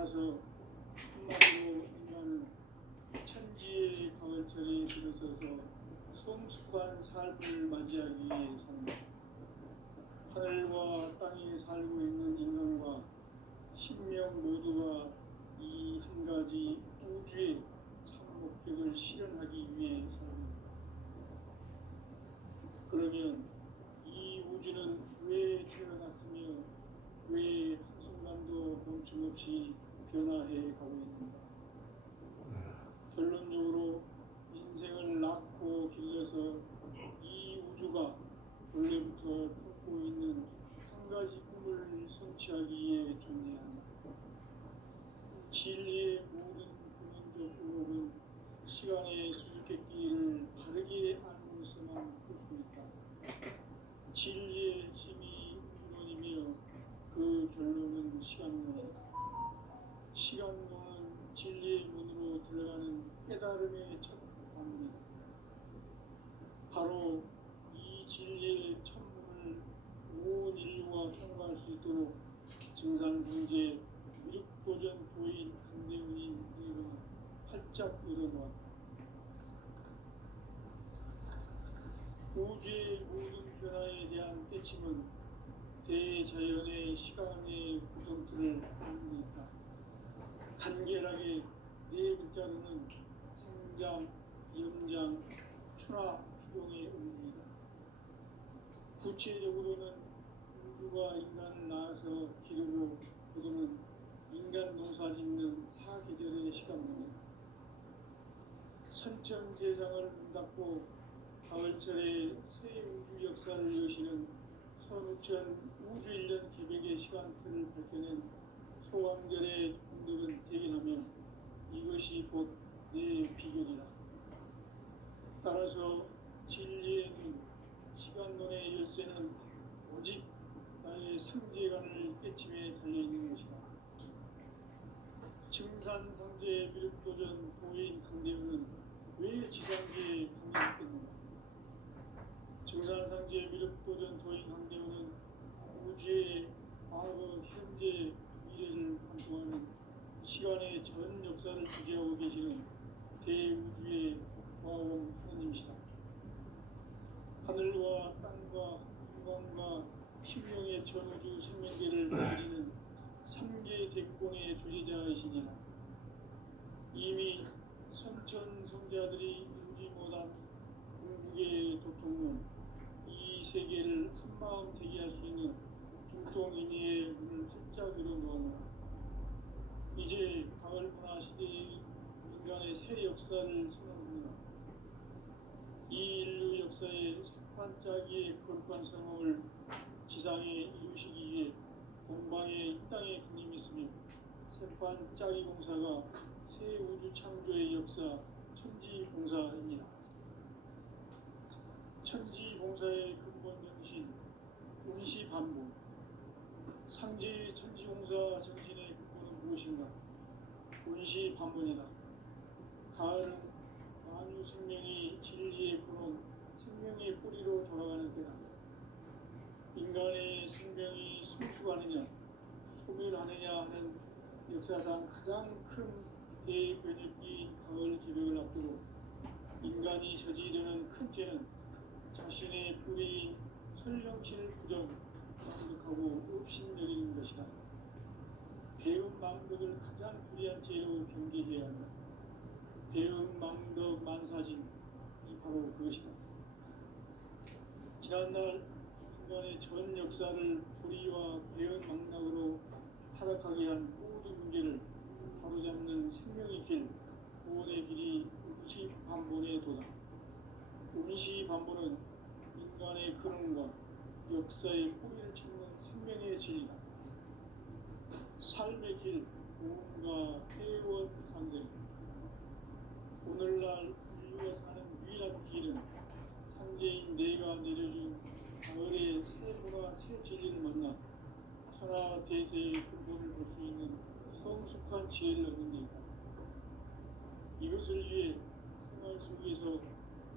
따라서 한마디로 인간은 천지의 가을철에 들어서서 성숙한 삶을 맞이하기 위해 삽니다. 하늘과 땅에 살고 있는 인간과 신명 모두가 이 한 가지 우주의 참 목적을 실현하기 위해 삽니다. 그러면 이 우주는 왜 태어났으며 왜 한순간도 멈춤없이 변화해 가고 있는가? 결론적으로 인생을 낳고 길러서 이 우주가 원래부터 품고 있는 한 가지 꿈을 성취하기 위해 존재한다. 진리의 모든 근원적 의혹은 시간의 수수께끼를 바르게 알고서만 풀 수 있다. 진리의 힘이 근원이며 그 결론은 시간론이다. 시간론은 진리의 문으로 들어가는 깨달음의 첫 관문이다. 바로 이 진리의 첫 문을 온 인류가 통과할 수 있도록 증산성제 미륵도전 도인 강대훈인 내가 활짝 열어놓았다. 우주의 모든 변화에 대한 깨침은 대자연의 시간의 구성틀을 만든다. 간결하게 네 글자로는 생장, 연장, 추나 추동의 의미입니다. 구체적으로는 우주가 인간을 낳아서 기르고 거두는 인간 농사 짓는 사계절의 시간입니다. 선천 세상을 문 닫고 가을철에 새 우주 역사를 여시는 선우천 우주 1년 기백의 시간틀을 밝혀낸 소왕절의 공덕은 대견하며 이것이 곧 내 비결이라. 따라서 진리의 눈, 시간론의 열쇠는 오직 나의 상제관을 깨침에 달려있는 것이다. 증산상제 미륵도전 도인 강대훈은 왜 지상계에 강력했는가? 증산상제 미륵도전 도인 강대훈은 우주의 과거, 현재, 미래를 관통하는 시간의 전 역사를 주재하고 계시는 대우주의 과원 하나님이시다. 하늘과 땅과 인간과 신명의 전우주 생명계를 다스리는 3계 대공의 주재자이시니라. 이미 선천 성자들이 이루지 못한 궁극의 도통론, 이 세계를 한마음 되게 할 수 있는 중통인의의 문을 활짝 열어놓았노라. 이제 가을 문화 시대의 인간의 새 역사를 선언합니다. 이 인류 역사의 색반짝이의 거룩한 성공을 지상에 이루시기 위해 동방에 이 땅에 강림이 있으며 색반짝이 공사가 새 우주 창조의 역사 천지봉사입니다. 천지봉사의 근본 정신 운시반복. 상제의 천지공사 정신의 근본은 무엇인가? 운시반복이다. 가을은 만유 생명이 진리의 근원, 생명의 뿌리로 돌아가는 때다. 인간의 생명이 성숙하느냐, 소멸하느냐 하는 역사상 가장 큰 대변혁기인 가을 기백을 앞두고 인간이 저지르는 큰 죄는 자신의 뿌리인 설령신을 부정하고 업신여기는 것이다. 배운 망덕을 가장 불의한 죄로 경계해야 한다. 배운 망덕 만사진이 바로 그것이다. 지난날 인간의 전 역사를 불의와 배은 망락으로 타락하게 한 모든 문제를 바로잡는 생명의 길, 구원의 길이 운시반본의 도다. 운시반본은 인간의 근원과 역사의 뿌리를 찾는 생명의 진리다. 삶의 길, 구원과 회원 상생. 오늘날 인류가 사는 유일한 길은 상제인 내가 내려준 가을의 새 문화, 새 진리를 만나 천하 대세의 근본을 볼 수 있는 성숙한 지혜를 얻는 데 있다. 이것을 위해 생활 속에서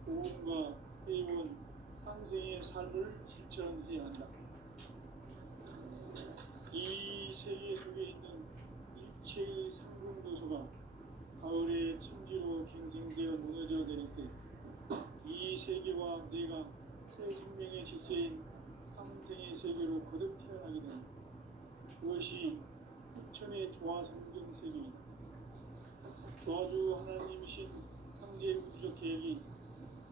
보험과 회원, 상생의 삶을 실천해야 한다. 이 세계 속에 있는 최상궁도서가 가을의 천지로 갱생되어 무너져 내릴 때 이 세계와 내가 새 생명의 질서인 상생의 세계로 거듭 태어나게 된다. 그것이 부천의 조화 성경 세계입니다. 조화주 하나님이신 상제 우주적 계획이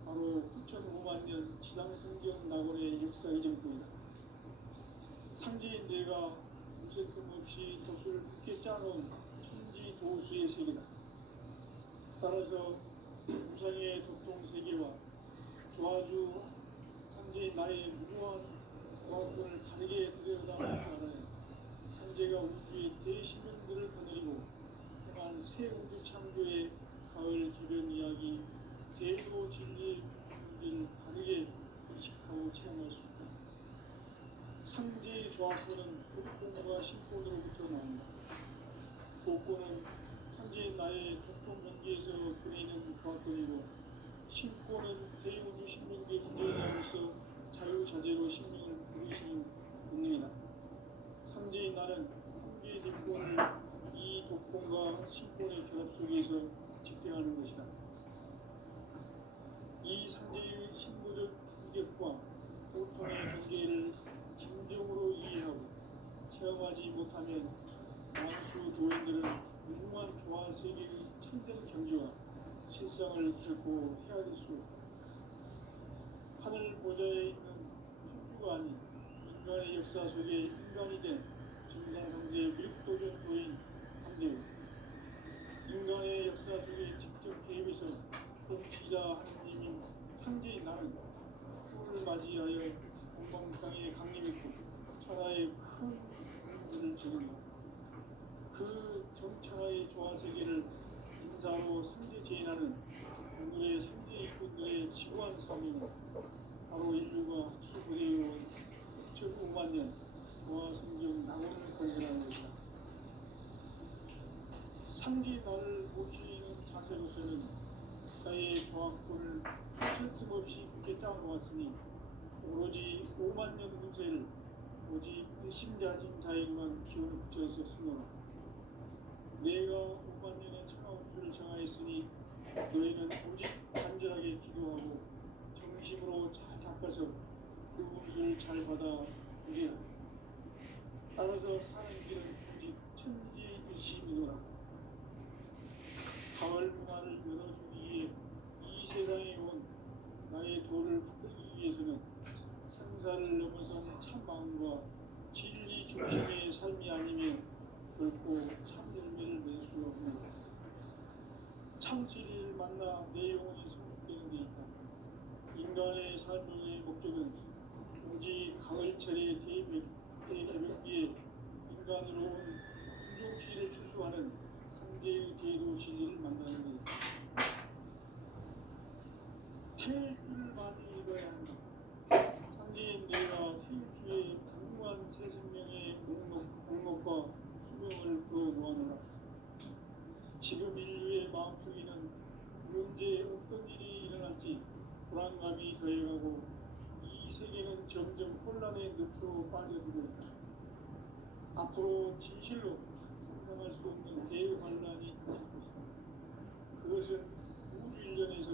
바로 9,500년 지상 성경 낙원의 역사 이전입니다. 상제인 내가 무쇠 틈 없이 도수를 굳게 짜놓은 천지 도수의 세계다. 따라서 우상의 도통 세계와 조화주 상제인 나의 무고한 조화권을 다르게 들여다볼 줄 알아야 상제가 우주의 대시민들을 거느리고 행한 새 우주 창조의 가을 기변 이야기 대도 진리의 문제를 다르게 의식하고 체험할 수 있다. 상제의 조화권은 복권과 신권으로부터 나온다. 복권은 상제인 나의 도통 경계에서 보내는 조화권이고 신권은 대우주 신명계 주제자로서 자유자재로 신명을 부르시는 본능이다. 상제인 나는 상계의 대권을 이 독권과 신권의 결합 속에서 집행하는 것이다. 이 상제의 신부적 인격과 고통의 경계를 진정으로 이해하고 체험하지 못하면 만수 도인들은 무궁한 조화 세계의 참된 경지와 실상을 결코 헤아릴 수 없다. 하늘 보좌에 있는 천주가 아닌 인간의 역사 속에 인간이 된 정상상제 미륵도전도인 한대우, 인간의 역사 속에 직접 개입해서 통치자 하느님인 상제인 나는 수를 맞이하여 본방 땅에 강림했고 천하의 큰 문제를 제공한다. 그 정천하의 조화세계를 인사로 상제 제인하는 오늘의 상제 이꾼들의 지구한 사명은 바로 인류가 학수고대해온 9,500만 년 조화성경 낙원을 건설하는 것이다. 상제 나를 모시는 자세로서는 나의 조화권을 쉴틈없이 굳게 짜놓았으니 오로지 5만 년 운세를 오직 일심자진 자에게만 기운을 붙여서 쓰노라. 내가 5만 년의 천하운수를 정하였으니 너희는 오직 간절하게 기도하고 정심으로 잘 닦아서 그 운수를 잘 받아 누리라. 따라서 사는 길은 오직 천지의 뜻이 믿어라. 가을 문화를 열어주기 위해 이 세상에 온 나의 도를 붙들기 위해서는 생사를 넘어선 참 마음과 진리 중심의 삶이 아니면 결코 참 열매를 맺을 수 없는 참 진리를 만나 내 영혼이 성숙되는 데 있다. 인간의 삶의 목적은 오직 가을철의 대개벽기에 인간으로 온 인종시를 추수하는 상제의 대도 진리를 만나는 것이다. 태일주를 많이 읽어야 한다. 상제인 내가 태일주의 무궁한 새 생명의 목록과 수명을 풀어놓아노라. 지금 인류의 마음속에는 언제 어떤 일이 일어날지 불안감이 더해가고 이 세계는 점점 혼란의 늪으로 빠져들고 있다. 앞으로 진실로 상상할 수 없는 대환란이 닥칠 것이다. 그것은 우주 일전에서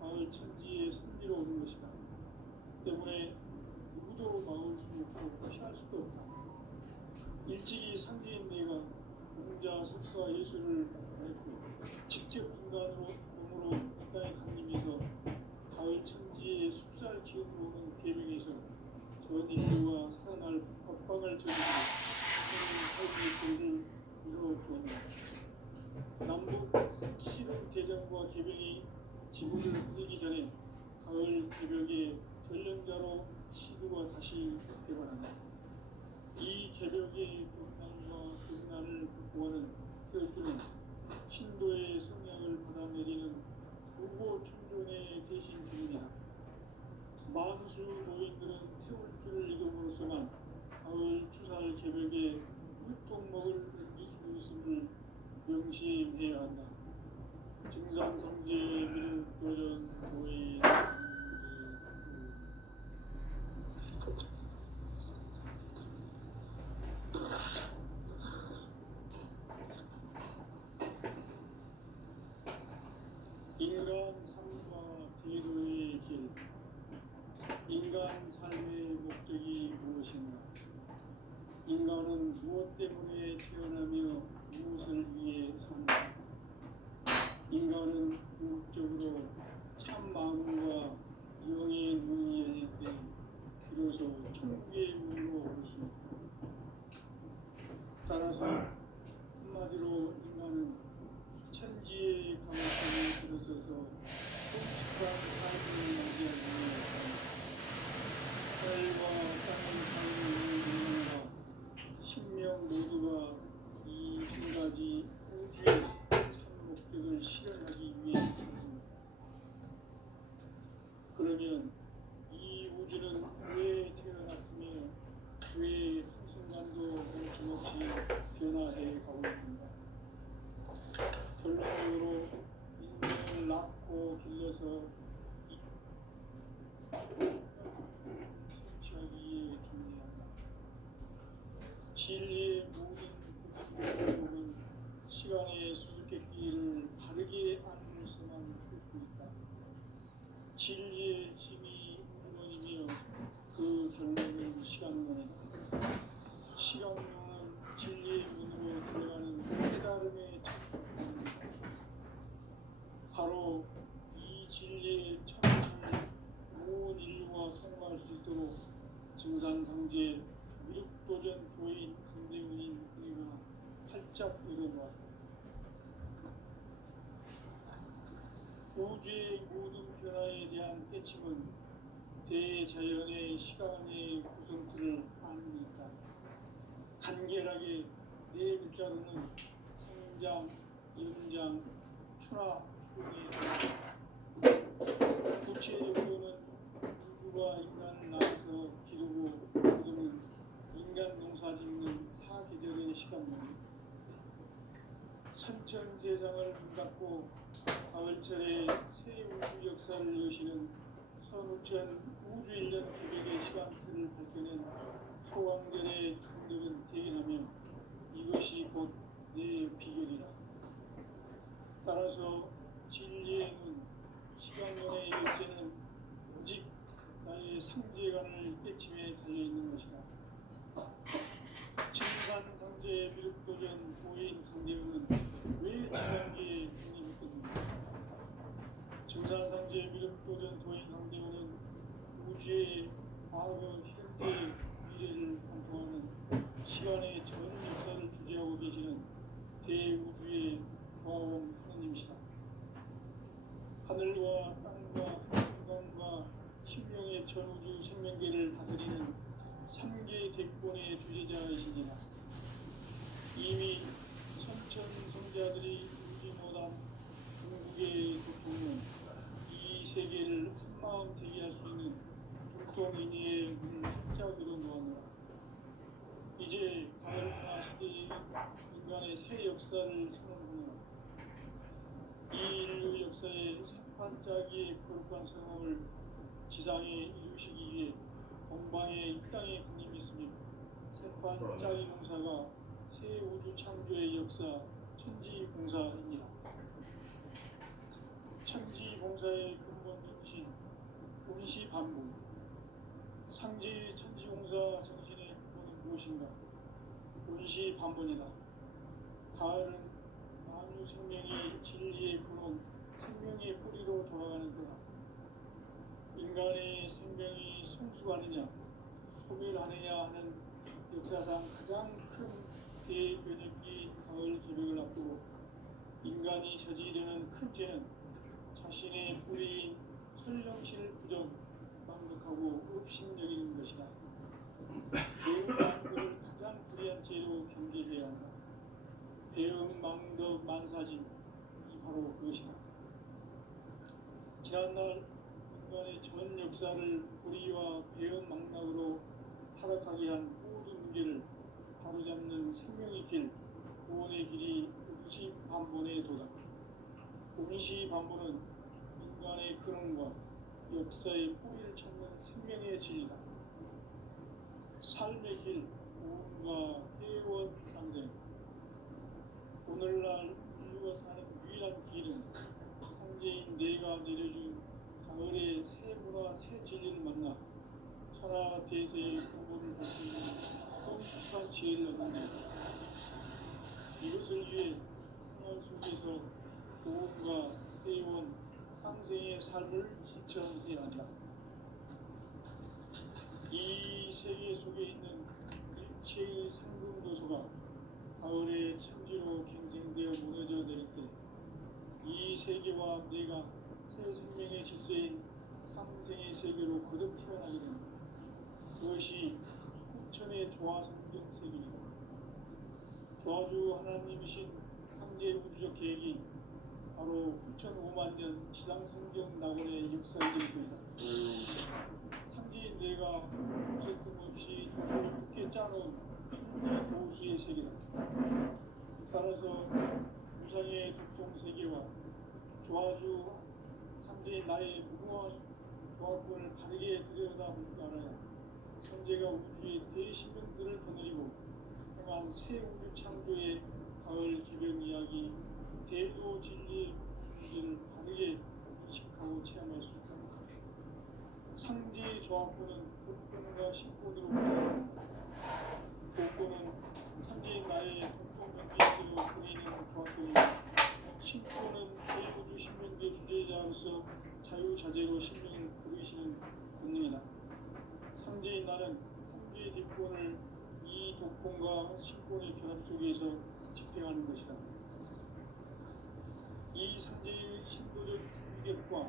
가을 천지의 승리로 오는 것이다. 때문에 누구도 막을 수 없고 피할 수도 없다. 일찍이 상제인 내가 공자, 석가, 예술을 했고 직접 인간으로 몸으로 이 땅에 강림해서 가을 천지의 숲살 기운으로 오는 계명에서 전 인류가 살아날 법방을 저지르고 새로운 삶의 길을 이루어주었다. 남북 색시름 대전과 계명이 지구를 흔들기 전에 가을 개벽의 전령자로 시구가 다시 개발한다. 이 개벽의 벽난과 벽난을 극복하는 태울주는 신도의 성령을 받아내리는 부고 충존의 대신 주문이다. 만수 노인들은 태울주를 이름으로서만 가을 추살 개벽의 유통목을 넘길 수 있음을 명심해야 한다. 증산성제의 미륵도전 노인 인간 삶의 목적이 무엇인가? 인간은 무엇 때문에 태어나며 무엇을 위해 사는가? 인간은 궁극적으로 참 마음과 영의 눈이 열릴 때 비로소 천국의 문으로 올 수 있다. 따라서 한마디로 인간은 천지의 가만히 들어서서 성숙한 삶을 맞이하기 위해 하늘과 땅의 자연을 인간과 신명 모두가 이 두 가지 우주의 참 목적을 실현하기 위해 있습니다. 그러면 이 우주는 왜 태어났으며 왜 한순간도 멈춤없이 변화해 가고 있는가? 결론적으로 인간을 낳고 길러서 성취하기에 존재한다. 진리의 모든 부분은 시간의 수수께끼를 바르게 안으면서만 풀 수 있다. 진리의 힘이 우주론이며 그 결론은 시간론이다. 시간론은 진리의 문으로 들어가는 깨달음의 첫입니다. 바로 이 진리의 첫문을 온 인류가 통과할 수 있도록 증산상제 미륵도전 도인 강대훈인 그가 활짝 열어놓았다. 우주의 모든 변화에 대한 깨침은 대자연의 시간의 구성틀을 아는 데 있다. 간결하게 네 글자로는 성장, 연장, 추나, 추동이 구체적으로는 우주가 인간을 낳아서 기르고 거두는 인간 농사 짓는 사계절의 시간입니다. 선천 세상을 문닫고 가을철에 새 우주 역사를 여시는 선우천 우주 1년 계획의 시간틀을 밝혀낸 소강전의 공덕은 대견하며 이것이 곧 내 비결이라. 따라서 진리의 눈, 시간론의 열쇠는 오직 나의 상제관을 깨침에 달려있는 것이다. 증산상제의 미륵도전 고인 강대훈은 왜 지상계에 눈이 있겠는가? 증산상제의 미륵도전 도인 강대훈은 우주의 과거, 현재, 미래를 관통하는 시간의 전 역사를 주재하고 계시는 대우주의 교화원 하느님이시다. 하늘과 땅과 인간과 신명의 전우주 생명계를 다스리는 3개 대권의 주제자이시니라. 이미 선천 성자들이 울지 못한 중국의 도통은 이 세계를 한마음 되게 할 수 있는 중통인의의 문을 활짝 열어놓았노라. 이제 가을문화 시대의 인간의 새 역사를 선언하노라. 이 인류 역사의 새반짝이의 거룩한 성험을 지상에 이루시기 위해 동방에 이 땅에 군림이 있으며 새반짝이 공사가 새 우주 창조의 역사 천지공사입니다. 천지공사의 근본 정신 운시반복. 상제의 천지공사 정신의 근본은 무엇인가? 운시반복이다. 가을은 만유 생명이 진리의 근원, 생명의 뿌리로 돌아가는 때다. 인간의 생명이 성숙하느냐, 소멸하느냐 하는 역사상 가장 큰 대변혁기 가을 개벽을 앞두고 인간이 저지르는 큰 죄는 자신의 뿌리인 천령실 부정, 망극하고 업신여기는 것이다. 배은망덕을 가장 불의한 죄로 경계해야 한다. 배은망덕 만사진이 바로 그것이다. 지난날 인간의 전 역사를 불의와 배은망락으로 타락하게 한 모든 문제를 바로잡는 생명의 길, 구원의 길이 운시반본에 도다. 운시반본은 인간의 근원과 역사의 뿌리를 찾는 생명의 진리다. 삶의 길, 구원과 회원 상생. 오늘날 인류가 사는 유일한 길은 상제인 내가 내려준 가을의 새 문화, 새 진리를 만나 천하 대세의 근본을 볼 수 있는 성숙한 지혜를 얻는다. 이것을 위해 생활 속에서 고음과 회원, 상생의 삶을 실천해야 한다. 이 세계 속에 있는 일체의 상금도서가 가을의 천지로 갱생되어 무너져 내릴 때 이 세계와 내가 새 생명의 질서인 상생의 세계로 거듭 태어나게 됩니다. 그것이 후천의 조화성경 세계입니다. 조화주 하나님이신 상제 우주적 계획이 바로 후천 5만 년 지상성경 낙원의 역사이실 겁니다. 상제인 내가 무쇠 틈없이 도수를 굳게 짜놓은 천지 도수의 세계다. 따라서 무상의 독통 세계와 조화주 상제인 나의 무궁한 조화권을 바르게 들여다볼 줄 알아야 천재가 우주의 대신명들을 거느리고 행한 새 우주 창조의 가을 기병 이야기 대도 진리의 문제를 바르게 인식하고 체험할 수 있다. 상제의 조화권은 복권과 식권으로부터 복권은 상제인 나의 독통 경계에서 보이는 조화권이고 신권은 대우주 신명계 주제자로서 자유자재로 신명을 부르시는 권능이다. 상제인 나는 상제의 뒷권을 이 독권과 신권의 결합 속에서 집행하는 것이다. 이 상제의 신도적 위격과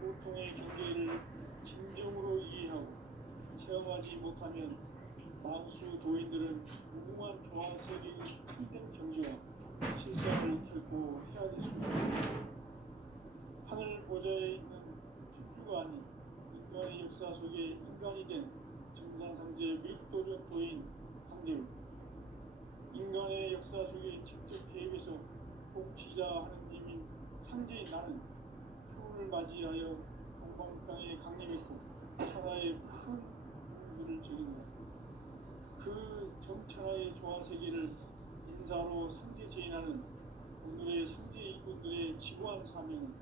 고통의 경계를 진정으로 이해하고 체험하지 못하면 만수 도인들은 무궁한 조화 세계의 참된 경지와 실상을 결코 헤아릴 수 없다. 하늘 보좌에 있는 천주가 아닌 인간의 역사 속에 인간이 된 정산상제 밀도적 도인 강대우, 인간의 역사 속에 직접 개입해서 통치자 하느님인 상제인 나는 추운을 맞이하여 동방 땅에 강림했고 천하의 큰 풍수를 적인다. 그 정천하의 조화 세계를 인사로 상제 제인하는 오늘의 상제 일꾼들의 지구한 사명은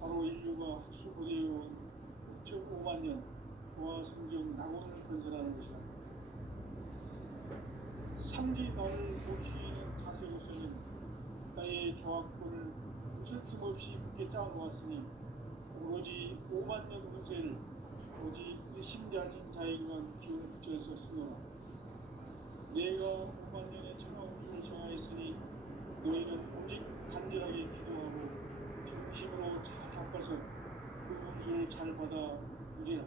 바로 인류가 학수고대해온 6.5만 년 조화 성경 낙원을 건설하는 것이다. 상제 나를 모시는 자세로서는 나의 조화권을 무쇠 틈없이 굳게 짜놓았으니 오로지 5만 년 운세를 오직 일심자진 자에게만 기운을 붙여서 쓰노라. 내가 5만 년의 천하 운수를 정하였으니 너희는 오직 간절하게 기도하고 정심으로 잘 닦아서 그 운수를 잘 받아 누리라.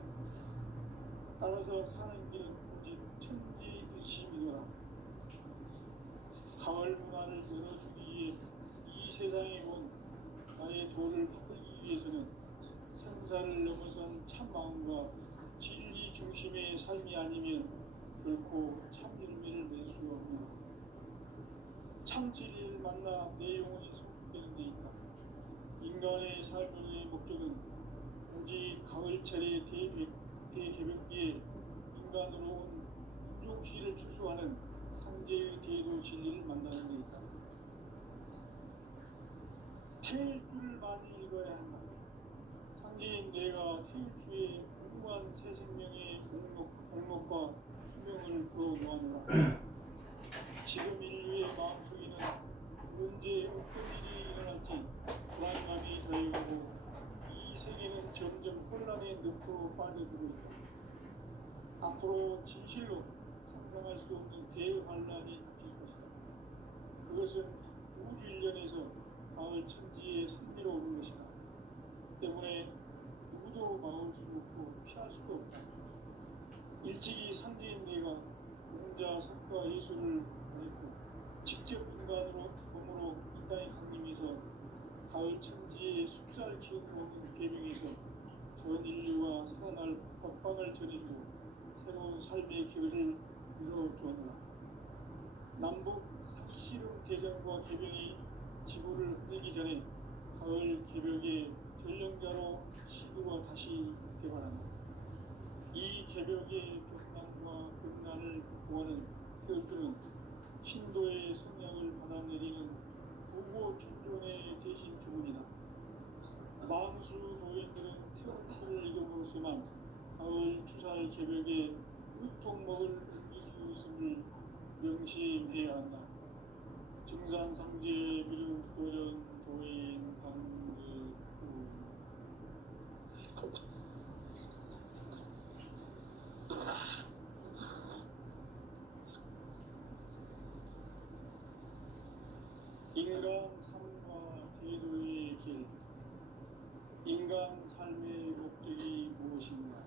따라서 사는 길은 오직 천지 뜻이미노라. 가을 문화를 열어주기 위해 이 세상에 온 나의 도를 받들기 위해서는 생사를 넘어선 참 마음과 진리 중심의 삶이 아니면 결코 참 열매를 맺을 수가 없노라. 참 진리를 만나 내 영혼이 성숙되는 데 있다. 인간의 삶의 목적은 오직 가을철의 대개벽기에 인간으로 온 우종씨를 추수하는 상제의 대도 진리를 만나는 데 있다. 태일주를 많이 읽어야 한다. 상제인 내가 태일주의 무궁한 새 생명의 목록과 수명을 풀어놓아노라. 지금 인류의 마음속에는 언제 어떤 일이 일어날지 불안감이 더해오고 이 세계는 점점 혼란의 늪으로 빠져들고 있다. 앞으로 진실로 상상할 수 없는 대환란이 닥칠 것이다. 그것은 우주 일련에서 가을 천지에 승리로오는 것이다. 때문에 누구도 막을 수 없고 피할 수도 없다. 일찍이 상제인 내가 공자, 석가, 예수를 보냈고 직접 인간으로 몸으로 이 땅에 강림해서 가을 천지의 숲살 기운을 얻는 계명에서 전 인류와 살아날 법방을 전해주고 새로운 삶의 길을 이뤄주었노라. 남북 상시름 대전과 개병이 지구를 흔들기 전에 가을 개벽의 전령자로 시구가 다시 개발한다. 이 개벽의 벽난과 극난을 극복하는 태울주는 신도의 성령을 받아내리는 부고 천존의 대신 주문이다. 만수 도인들은 태울주를 읽음으로써만 가을 주사 살 개벽에 의통목을 옮길 수 있음을 명심해야 한다. 증산상제 미륵도전 도인 강의구 인간 삶과 제도의 길. 인간 삶의 목적이 무엇인가?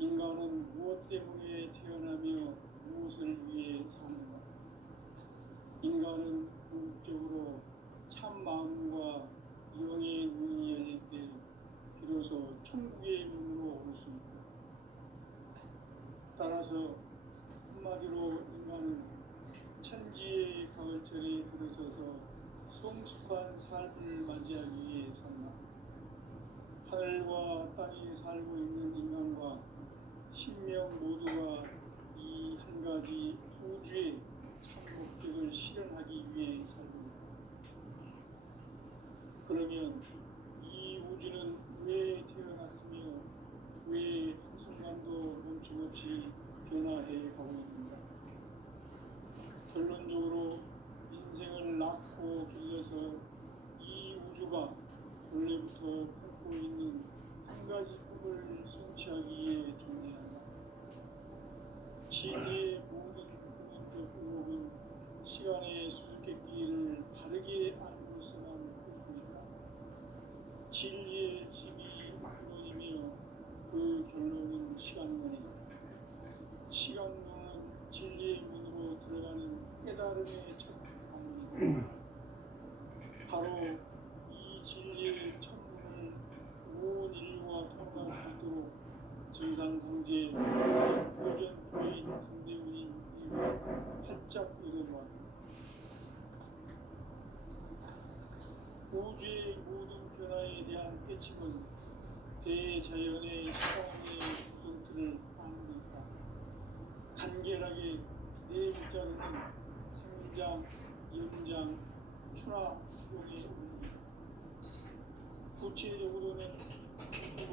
인간은 무엇 때문에 태어나며 무엇을 위해 사는가? 인간은 궁극적으로 참 마음과 영의 눈이 열릴 때 비로소 천국의 문으로 올 수 있다. 따라서 한마디로 인간은 천지의 가을철에 들어서서 성숙한 삶을 맞이하기 위해 산다. 하늘과 땅에 살고 있는 인간과 신명 모두가 이 한 가지 우주의 참 목적을 실현하기 위해 살고 있다. 그러면 이 우주는 왜 태어났으며 왜 한순간도 멈춤없이 변화해 가고 있는가? 결론적으로 인생을 낳고 길러서 이 우주가 원래부터 품고 있는 한 가지 꿈을 성취하기 위해 존재한다. 진리의 모든 의목은 시간의 수수께끼를 바르게 알고서만 풀습니다. 진리의 집이 근원이며 그 결론은 시간론이다. 시간론은 진리의 문으로 들어가는 깨달음의 첫 방문이다. 바로 이 진리의 첫문을 온 인류가 통과할 수 있도록 증산상제 도전 부인 강대훈이 네가 활짝 열어놓았다. 우주의 모든 변화에 대한 깨침은 대자연의 시간의 구성틀을 안고 있다. 간결하게 네 글자로는 생장, 연장, 출하, 수용의 의미. 구체적으로는 우주가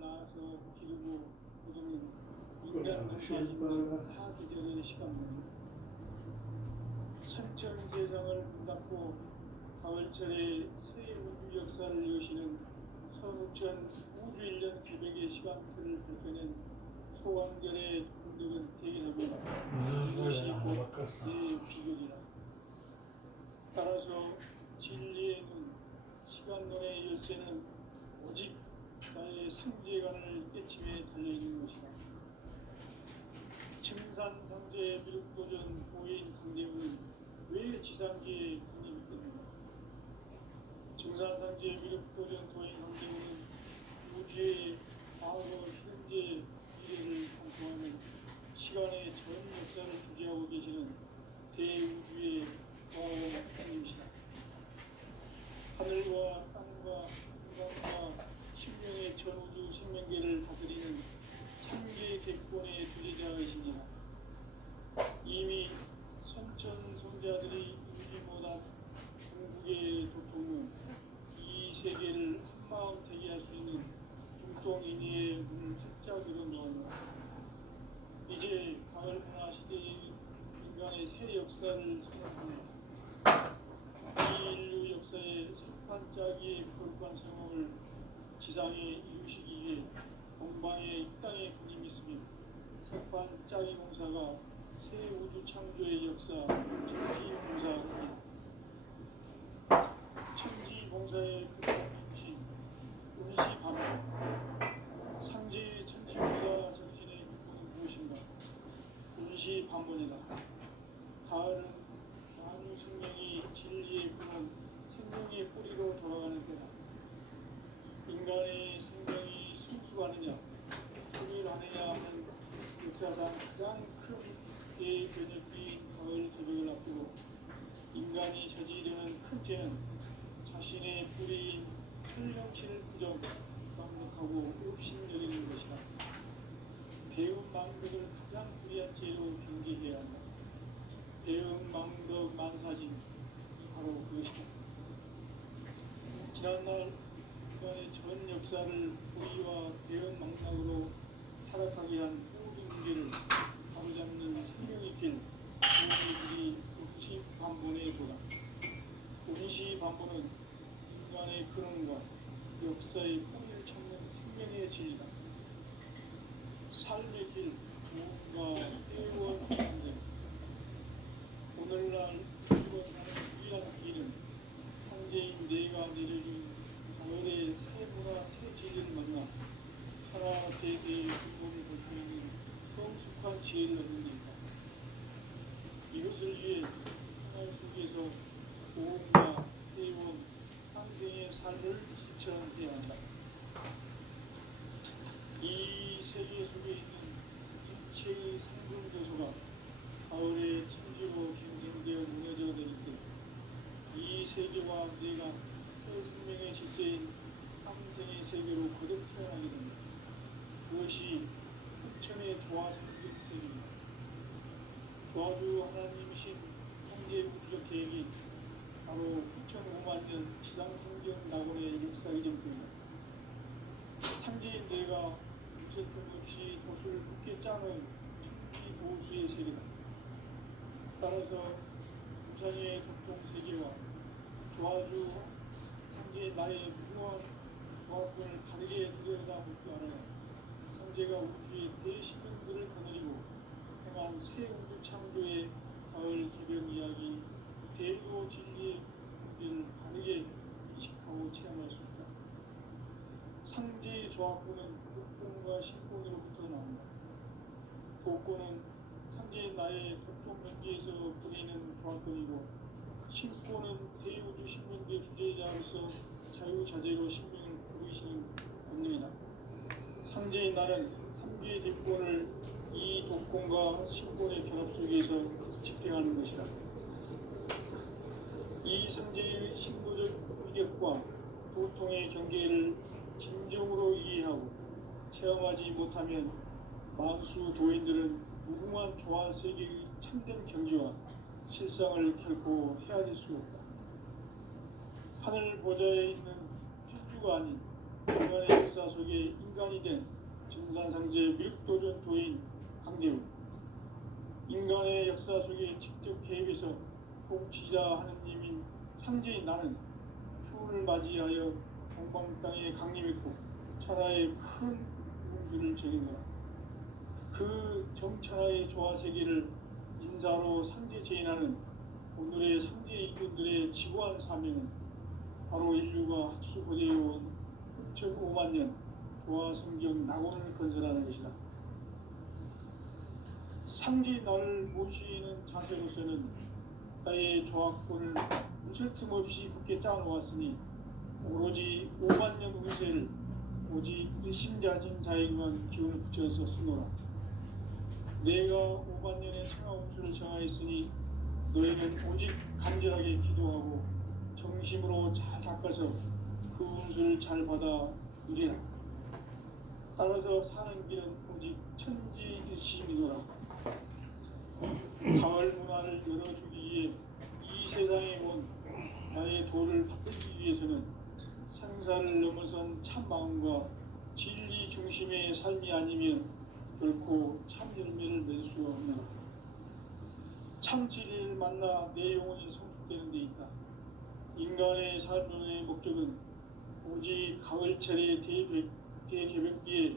나서 기르고 거두는 인간 농사짓는 사계절의 시간입니다. 산천 세상을 문닫고 가을철에 새 우주 역사를 여시는 서우천 우주 1년 개벽의 시간틀을 밝혀낸 소강결의 공덕은 대견합니다. 이것이 곧 내 비결이라. 따라서 진리의 눈, 시간론의 열쇠는 오직 나의 상제관을 깨침에 달려있는 것이다. 증산상제 미륵도전 보인 강대훈은 왜 지상계에 군림했겠는가? 증산상제 미륵도전 도인 강대훈은 우주의 과거, 현재, 미래를 관통하는 시간의 전 역사를 주재하고 계시는 대우주의 과거님이시다. 하늘과 땅과 인간과 신명의 전우주 생명계를 다스리는 삼계 객권의 주재자이시니라. 이미 선천성자들이 이루지 못한 궁극의 도통은 이 세계를 한마음 되게 할 수 있는 중동인의 문을 활짝 열어놓았다. 이제 가을문화 시대의 인간의 새 역사를 선언합니다. 이 인류 역사의 석판짜기의 거룩한 성공을 지상에 이루시기 위해 동방의 이 땅에 군림이 있으며 석판짜기 공사가 새 우주 창조의 역사 천지봉사입니다. 천지봉사의 근본이신 운시반문. 상제의 천지봉사 정신의 근본은 무엇인가? 운시반문이다. 가을은 만유 생명이 진리의 근원, 생명의 뿌리로 돌아가는 때다. 인간의 생명이 성숙하느냐, 소멸하느냐 하는 역사상 가장 큰 대변혁기인 가을 개벽을 앞두고 인간이 저지르는 큰 죄는 자신의 뿌리인 혈령실 부정, 망덕하고 욕심여기는 것이다. 배움 망덕을 가장 불의한 죄로 경계해야 한다. 배움 망덕 만사진, 바로 그것이다. 지난날 인간의 전 역사를 불의와 배움 망락으로 역사의 뿌리를 찾는 생명의 진리다. 삶의 길, 무언가 해원 인생. 오늘날 우리가 사는 유일한 길은 창제인 내가 내려준 가을의 새 문화 새 진리를 만나 하나 대세의 근본을 볼 수 있는 성숙한 지혜를 얻는 데이다. 이것을 위해 생활 속에서 보험과 해원, 상생의 삶을 실천해야 한다. 이 세계 속에 있는 일체의 상승교소가 가을의 천지로 갱생되어 무너져 내릴 때 이 세계와 내가 새 생명의 질서인 삼생의 세계로 거듭 태어나게 됩니다. 그것이 흑천의 조화성경 세계입니다. 조화주 하나님이신 창제 우주적 계획이 바로 9,500만 년 지상성경 낙원의 역사 이전입니다. 창제인 내가 무쇠 틈 없이 도수를 굳게 짜놓은 천지 보수의 세계다. 따라서 우상의 독종 세계와 조화주 창제인 나의 무모한 조합을 다르게 들여다볼 줄 알아야 창제가 우주의 대신령들을 거느리고 행한 새 우주 창조의 가을 개변 이야기 대로 진리의 의미를 바르게 인식하고 체험할 수 있다. 상제의 조합구는 독본과 신본으로부터 나온다. 독본은 상제인 나의 독종 면지에서 부리는 조합권이고 신본은 대우주 신명대 주제자로서 자유자재로 신명을 부르시는 권능이다. 상제인 나는 3개의 뒷본을 이 독본과 신본의 결합 속에서 집행하는 것이다. 이 상제의 신도적 위력과 도통의 경계를 진정으로 이해하고 체험하지 못하면 만수 도인들은 무궁한 조화 세계의 참된 경지와 실상을 결코 헤아릴 수 없다. 하늘 보좌에 있는 필주가 아닌 인간의 역사 속에 인간이 된 증산상제 밀도전 도인 강대우, 인간의 역사 속에 직접 개입해서 통치자 하느님인 상제인 나는 추운을 맞이하여 동방 땅에 강림했고 천하의 큰 운수를 전했노라. 그 정천하의 조화 세계를 인사로 상제 제인하는 오늘의 상제 일꾼들의 지고한 사명은 바로 인류가 학수고대해온 6,500만 년 조화 성경 낙원을 건설하는 것이다. 상제인 나를 모시는 자세로서는 나의 조합권을 무술 틈 없이 굳게 짜놓았으니 오로지 5만 년 운세를 오직 일심자진 자에게만 기운을 붙여서 쓰노라. 내가 5만 년의 생화 운수를 정하였으니 너희는 오직 간절하게 기도하고 정심으로 잘 닦아서 그 운수를 잘 받아 누리라. 따라서 사는 길은 오직 천지듯이 믿어라. 가을 문화를 열어주기 위해 이 세상에 온 나의 도를 받들기 위해서는 생사를 넘어선 참 마음과 진리 중심의 삶이 아니면 결코 참 열매를 맺을 수 없느라. 참 진리를 만나 내 영혼이 성숙되는 데 있다. 인간의 삶의 목적은 오직 가을철의 대개벽기에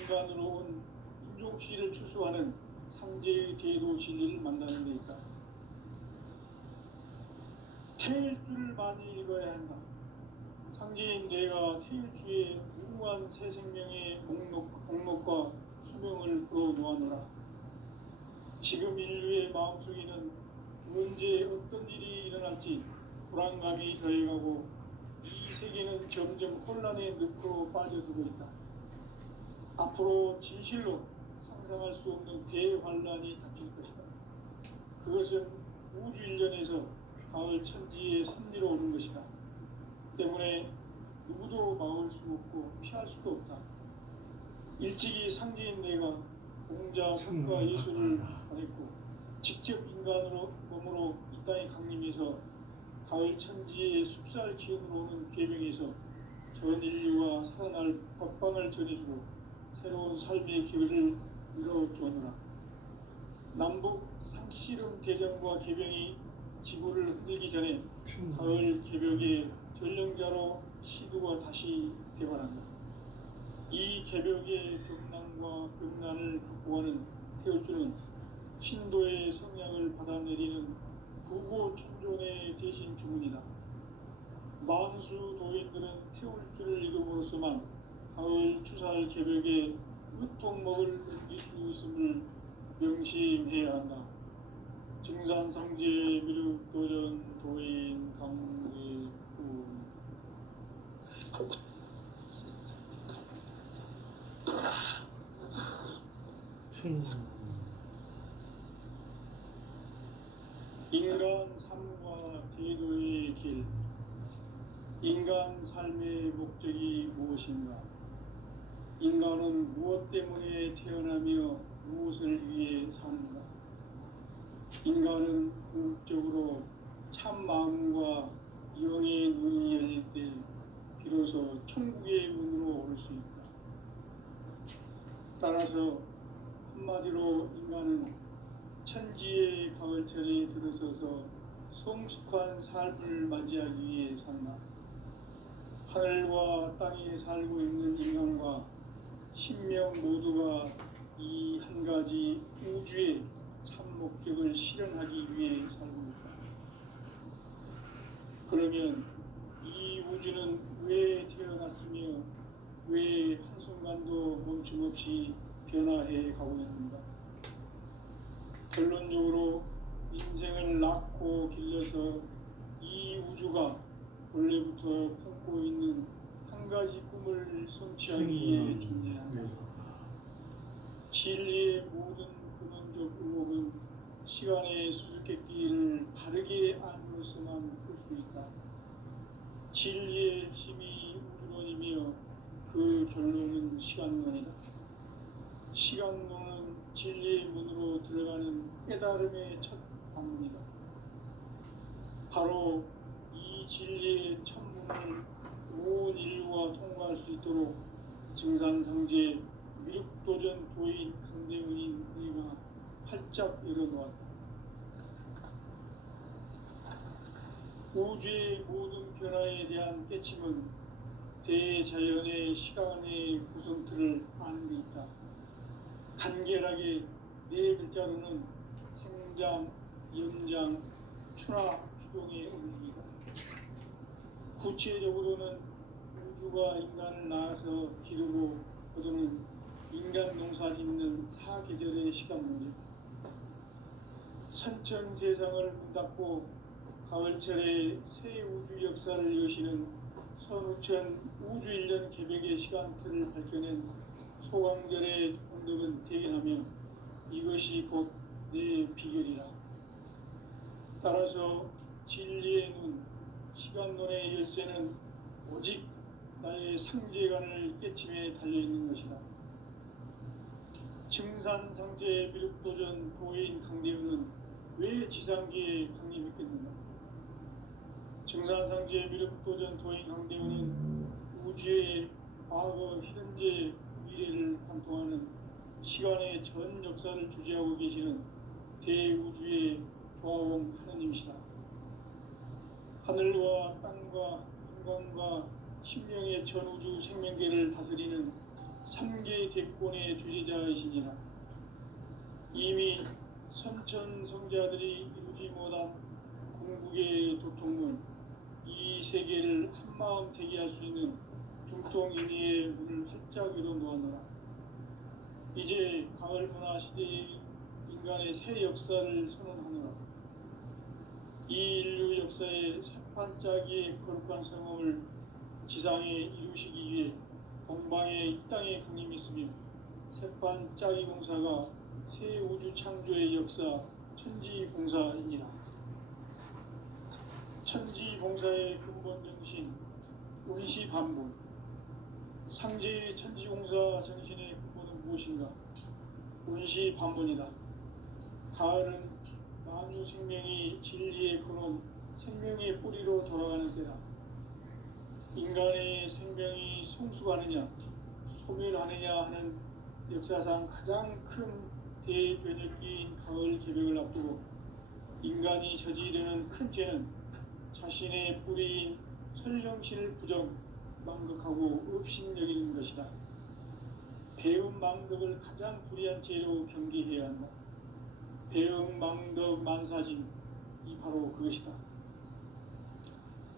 인간으로 온 인종시를 추수하는 상제의 대도 진리를 만나는 데 있다. 태일주를 많이 읽어야 한다. 상제인 내가 태일주의 무궁한 새 생명의 목록과 수명을 풀어놓아노라. 지금 인류의 마음속에는 언제 어떤 일이 일어날지 불안감이 더해가고 이 세계는 점점 혼란의 늪으로 빠져들고 있다. 앞으로 진실로 상상할 수 없는 대환란이 닥칠 것이다. 그것은 우주 일련에서 가을 천지의 섭리로 오는 것이다. 때문에 누구도 막을 수 없고 피할 수도 없다. 일찍이 상제인 내가 공자, 성과, 예술을 보냈고 직접 인간으로 몸으로 이 땅에 강림해서 가을 천지의 숲살 기운으로 오는 계명에서 전 인류가 살아날 법방을 전해주고 새로운 삶의 기회를 이뤄주느라. 남북 상씨름 대전과 계병이 지구를 흔들기 전에 가을 개벽의 전령자로 시도가 다시 개발한다. 이 개벽의 벽난과 벽난을 극복하는 태울주는 신도의 성향을 받아내리는 부고천존의 대신 주문이다. 만수 도인들은 태울주를 읽음으로써만 가을 추살 개벽에 으통먹을 느낄 수 있음을 명심해야 한다. 증산성제 미륵도전 도인 강대구 인간 삶과 대도의 길. 인간 삶의 목적이 무엇인가? 인간은 무엇 때문에 태어나며 무엇을 위해 사는가? 인간은 궁극적으로 참 마음과 영의 눈이 열릴 때 비로소 천국의 문으로 오를 수 있다. 따라서 한마디로 인간은 천지의 가을철에 들어서서 성숙한 삶을 맞이하기 위해 산다. 하늘과 땅에 살고 있는 인간과 신명 모두가 이 한 가지 우주의 참 목적을 실현하기 위해 살고 있다. 그러면 이 우주는 왜 태어났으며 왜 한순간도 멈춤없이 변화해 가고 있는가? 결론적으로 인생을 낳고 길러서 이 우주가 원래부터 품고 있는 한 가지 꿈을 성취하기 위해 존재한다. 진리의 모든 근원적 의혹은 시간의 수수께끼를 바르게 알므로써만 풀 수 있다. 진리의 핵심이 우주론이며 그 결론은 시간론이다. 시간론은 진리의 문으로 들어가는 깨달음의 첫 방문이다. 바로 이 진리의 첫 문을 온 인류가 통과할 수 있도록 증산성제 미륵도전 도인 강대문인 내가 활짝 열어놓았다. 우주의 모든 변화에 대한 깨침은 대자연의 시간의 구성틀을 아는 데 있다. 간결하게 네 글자로는 생장, 연장, 추나 추동의 의미이다. 구체적으로는 우주가 인간을 낳아서 기르고 거두는 인간 농사 짓는 사계절의 시간 문제. 선천 세상을 문 닫고 가을철에 새 우주 역사를 여시는 선우천 우주 1년 개벽의 시간틀을 밝혀낸 소강절의 공덕은 대견하며 이것이 곧 내 비결이라. 따라서 진리의 눈, 시간론의 열쇠는 오직 나의 상제관을 깨침에 달려있는 것이다. 증산상제 미륵도전 도인 강대우는 왜 지상계에 강림했겠는가? 증산상제 미륵도전 도인 강대우는 우주의 과거, 현재, 미래를 관통하는 시간의 전 역사를 주재하고 계시는 대우주의 조화원 하느님이시다. 하늘과 땅과 인간과 신명의 전우주 생명계를 다스리는 3계 대권의 주재자이시니라. 이미 선천성자들이 이루지 못한 궁극의 도통문, 이 세계를 한마음 대기할 수 있는 중통인의의 문을 활짝 열어놓았노라. 이제 가을 문화 시대의 인간의 새 역사를 선언하노라. 이 인류 역사의 새판짜기의 거룩한 성험을 지상에 이루시기 위해 동방의 이 땅에 강림했으며 새판짜기 공사가 새 우주 창조의 역사 천지봉사이니라. 천지봉사의 근본 정신 의시반본. 상제의 천지공사 정신의 근본은 무엇인가? 의시반본이다. 가을은 만유 생명이 진리의 근원, 생명의 뿌리로 돌아가는 때다. 인간의 생명이 성숙하느냐, 소멸하느냐 하는 역사상 가장 큰 대변혁기인 가을 개벽을 앞두고 인간이 저지르는 큰 죄는 자신의 뿌리인 설령신을 부정, 망극하고 업신여기는 것이다. 배은 망덕을 가장 불의한 죄로 경계해야 한다. 배은 망덕 만사진, 이 바로 그것이다.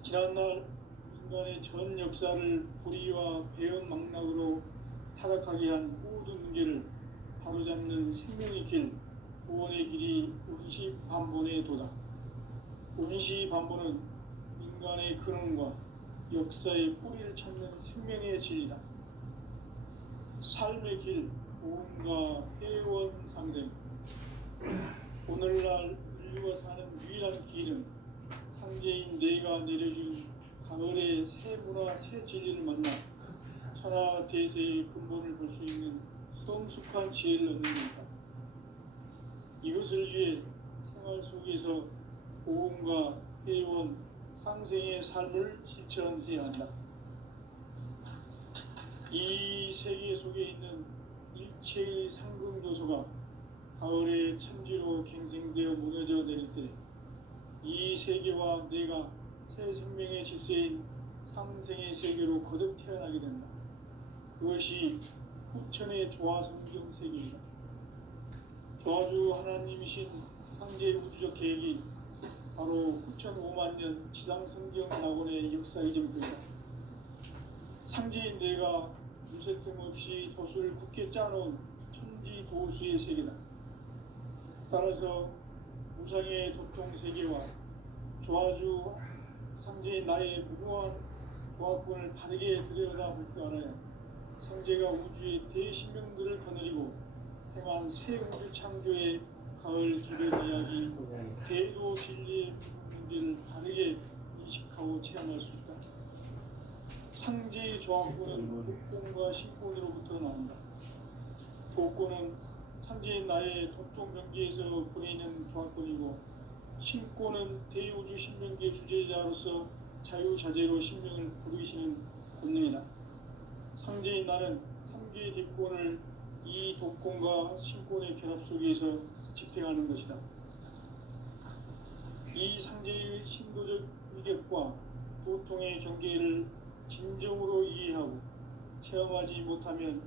지난날 인간의 전 역사를 불의와 배은 망락으로 타락하게 한 모든 문제를 바로잡는 생명의 길, 구원의 길이 운시반본의 도다. 운시반본은 인간의 근원과 역사의 뿌리를 찾는 생명의 진리다. 삶의 길, 보험과 회원 상생. 오늘날 인류가 사는 유일한 길은 상제인 내가 내려준 가을의 새 문화 새 진리를 만나 천하 대세의 근본을 볼 수 있는 성숙한 지혜를 얻는 것이다. 이것을 위해 생활 속에서 보험과 회원, 상생의 삶을 실천해야 한다. 이 세계 속에 있는 일체의 상금 요소가 가을의 천지로 갱생되어 무너져 내릴 때 이 세계와 내가 새 생명의 질서인 상생의 세계로 거듭 태어나게 된다. 그것이 후천의 조화성경 세계이다. 조화주 하나님이신 상제 우주적 계획이 바로 후천 5만 년 지상성경 낙원의 역사의 전부이다. 상제인 내가 무쇠틈 없이 돛을 굳게 짜놓은 천지 도수의 세계다. 따라서 무상의 도통 세계와 조화주 상제인 나의 무고한 조합권을 바르게 들여다볼 줄 알아야 상제가 우주의 대신명들을 거느리고 행한 새 우주 창조의 가을 개별 이야기, 대도 진리의 문제를 바르게 인식하고 체험할 수 있다. 상제의 조합권은 독권과 신권으로부터 나온다. 독권은 상제인 나의 도통 경계에서 보내는 조합권이고, 신권은 대우주 신명계 주제자로서 자유자재로 신명을 부르시는 권능이다. 상제인 나는 3개의 뒷권을 이 독권과 신권의 결합 속에서 집행하는 것이다. 이 상제의 신도적 위격과 도통의 경계를 진정으로 이해하고 체험하지 못하면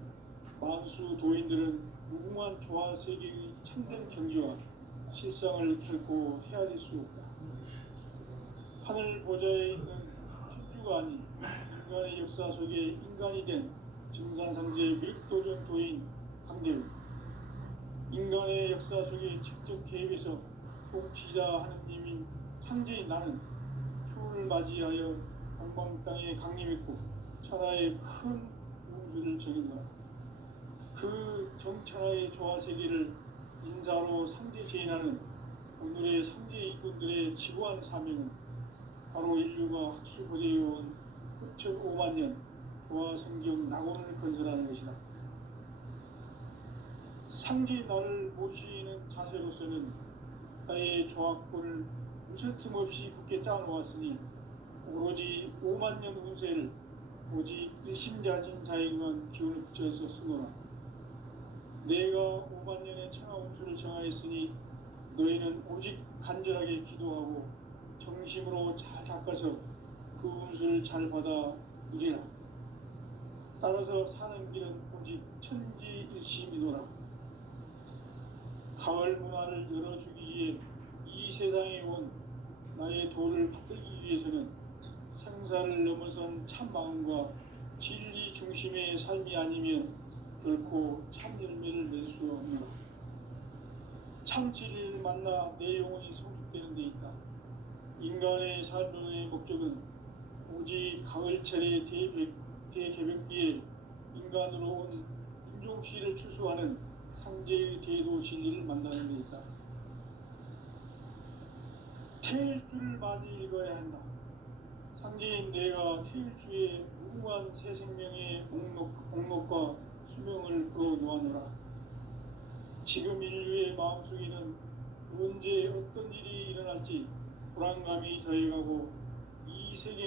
만수 도인들은 무궁한 조화 세계의 참된 경지와 실상을 결코 헤아릴 수 없다. 하늘 보좌에 있는 천주가 아닌 인간의 역사 속에 인간이 된 증산상제 밀도전 도인 강대우, 인간의 역사 속에 직접 개입해서 통치자 하느님인 상제인 나는 추운을 맞이하여 방방 땅에 강림했고 천하의 큰 운수를 정인다. 그 정천하의 조화 세계를 인사로 상제 제인하는 오늘의 상제 일꾼들의 지고한 사명은 바로 인류가 학수고대해온 후천 5만 년 조화 성경 낙원을 건설하는 것이다. 상제 나를 모시는 자세로서는 나의 조합권을 무슨 틈 없이 굳게 짜놓았으니 오로지 5만 년 운세를 오직 일심자진 자에게만 기운을 붙여서 쓰노라. 내가 5만 년의 천하 운수를 정하였으니 너희는 오직 간절하게 기도하고 정심으로 잘 닦아서 그 운수를 잘 받아 누리라. 따라서 사는 길은 오직 천지일심이노라. 가을 문화를 열어주기 위해 이 세상에 온 나의 도를 받들기 위해서는 생사를 넘어선 참마음과 진리 중심의 삶이 아니면 결코 참 열매를 맺을 수 없노라. 참 진리를 만나 내 영혼이 성숙되는 데 있다. 인간의 삶의 목적은 오직 가을철의 대개벽기에 인간으로 온 인종시를 추수하는 상제의 대도 진리를 만나는 데 있다. 태일주를 많이 읽어야 한다. 상제인 내가 태일주의 무궁한 새 생명의 목록과 수명을 풀어놓아노라. 지금 인류의 마음속에는 언제 어떤 일이 일어날지 불안감이 더해가고 이 세계는